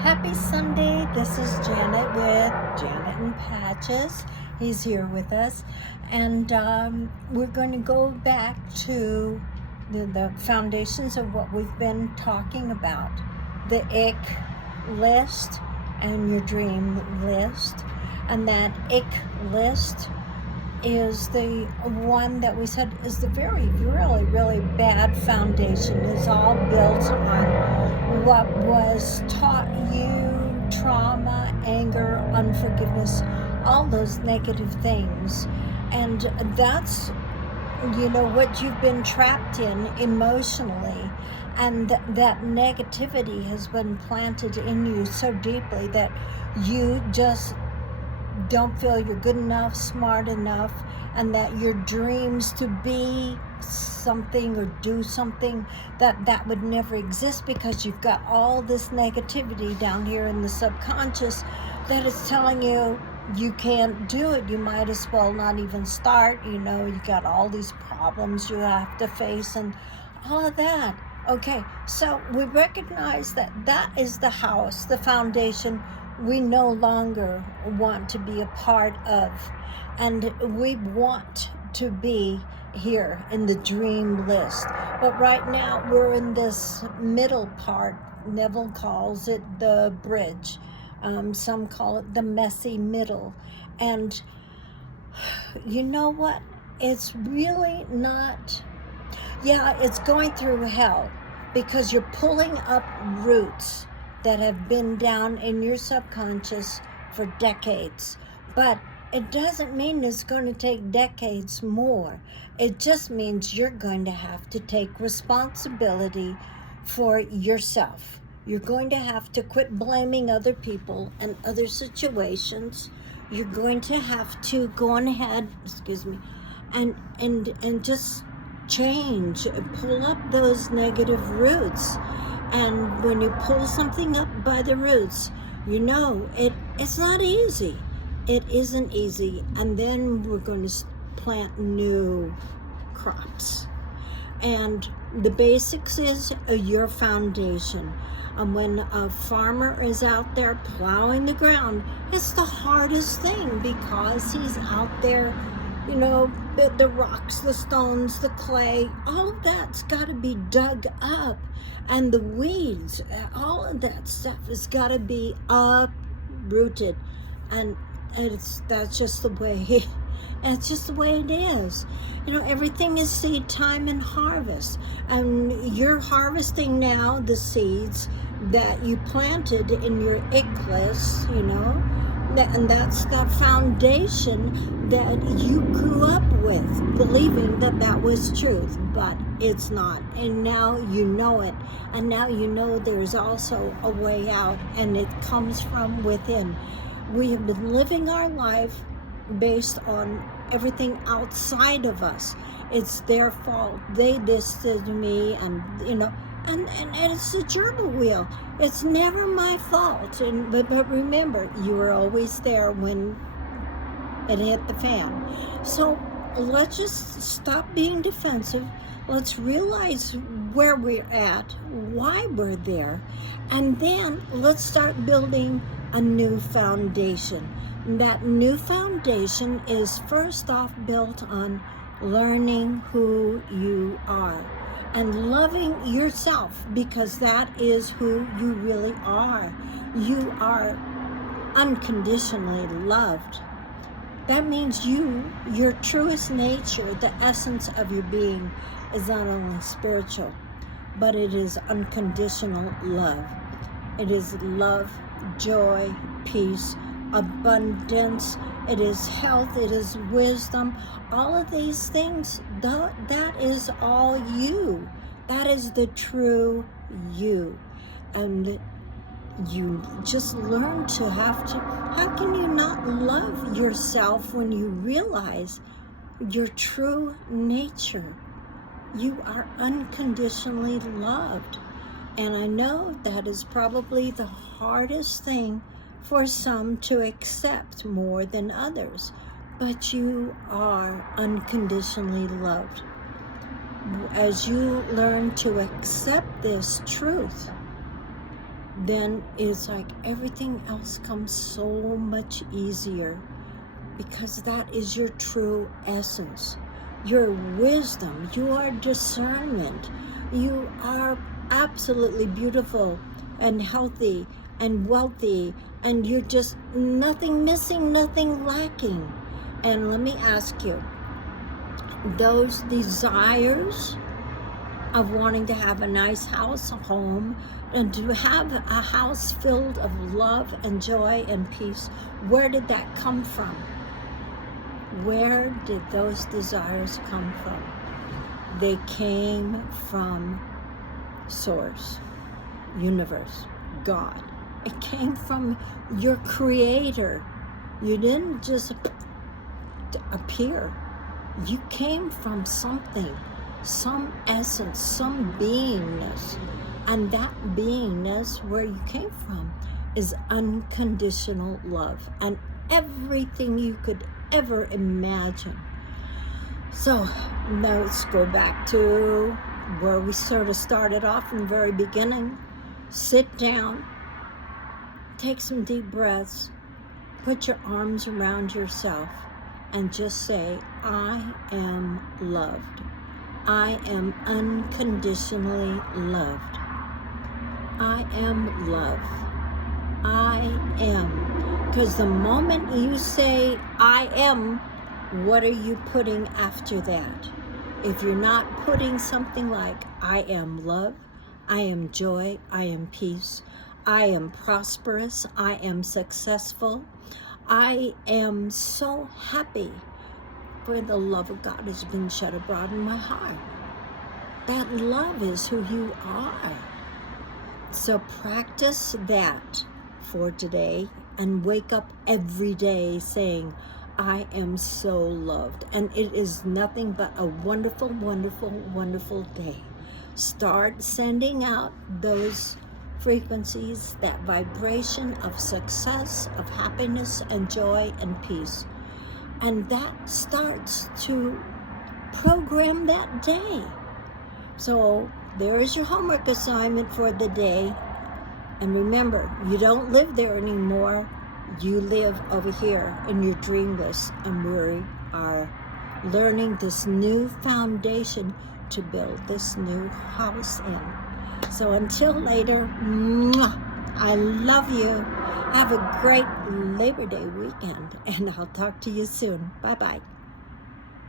Happy Sunday. This is Janet with Janet and Patches. He's here with us. And we're going to go back to the foundations of what we've been talking about. The ick list and your dream list. And that ick list is the one that we said is the really bad foundation. It's all built on what was taught you, trauma, anger, unforgiveness, all those negative things. And that's, what you've been trapped in emotionally. And that negativity has been planted in you so deeply that you just don't feel you're good enough, smart enough, and that your dreams to be something or do something that would never exist because you've got all this negativity down here in the subconscious that is telling you you can't do it. You might as well not even start. You got all these problems you have to face and all of that. Okay, so we recognize that is the house, the foundation we no longer want to be a part of, and we want to be here in the dream list. But right now we're in this middle part. Neville calls it the bridge. Some call it the messy middle. And you know what? It's really not, it's going through hell because you're pulling up roots that have been down in your subconscious for decades. But it doesn't mean it's going to take decades more. It just means you're going to have to take responsibility for yourself. You're going to have to quit blaming other people and other situations. You're going to have to go on ahead, and just change, pull up those negative roots. And when you pull something up by the roots, it's not easy. It isn't easy. And then we're going to plant new crops. And the basics is your foundation. And when a farmer is out there plowing the ground, it's the hardest thing because he's out there, the rocks, the stones, the clay, all of that's got to be dug up. And the weeds, all of that stuff has got to be uprooted. And that's just the way, it's just the way it is. Everything is seed time and harvest. And you're harvesting now the seeds that you planted in your ick list, and that's the foundation that you grew up with, believing that was truth, but it's not. And now you know it, and now you know there's also a way out, and it comes from within. We have been living our life based on everything outside of us. It's their fault. They this to me, and and it's a journal wheel. It's never my fault. But remember, you were always there when it hit the fan. So let's just stop being defensive. Let's realize where we're at, why we're there, and then let's start building a new foundation. That new foundation is first off built on learning who you are and loving yourself, because that is who you really are. You are unconditionally loved. That means your truest nature, the essence of your being, is not only spiritual, but it is unconditional love. It is love, joy, peace, abundance. It is health. It is wisdom. All of these things, that is all you. That is the true you. And you just learn to how can you not love yourself when you realize your true nature? You are unconditionally loved. And I know that is probably the hardest thing for some to accept more than others, but you are unconditionally loved. As you learn to accept this truth, then it's like everything else comes so much easier, because that is your true essence, your wisdom, your discernment. You are absolutely beautiful and healthy and wealthy, and you're just nothing missing, nothing lacking. And let me ask you, those desires of wanting to have a nice house, a home, and to have a house filled of love and joy and peace, where did that come from? Where did those desires come from? They came from Source, Universe, God. It came from your Creator. You didn't just appear. You came from something, some essence, some beingness. And that beingness, where you came from, is unconditional love and everything you could ever imagine. So now let's go back to where we sort of started off from the very beginning. Sit down, take some deep breaths, put your arms around yourself, and just say, I am loved. I am unconditionally loved. I am love. I am. Because the moment you say, I am, what are you putting after that? If you're not putting something like, I am love, I am joy, I am peace, I am prosperous, I am successful, I am so happy, for the love of God has been shed abroad in my heart. That love is who you are. So practice that for today, and wake up every day saying, I am so loved. And it is nothing but a wonderful, wonderful, wonderful day. Start sending out those frequencies, that vibration of success, of happiness and joy and peace. And that starts to program that day. So there is your homework assignment for the day. And remember, you don't live there anymore. You live over here in your dream list, and we are learning this new foundation to build this new house in. So until later, I love you. Have a great Labor Day weekend, and I'll talk to you soon. Bye-bye.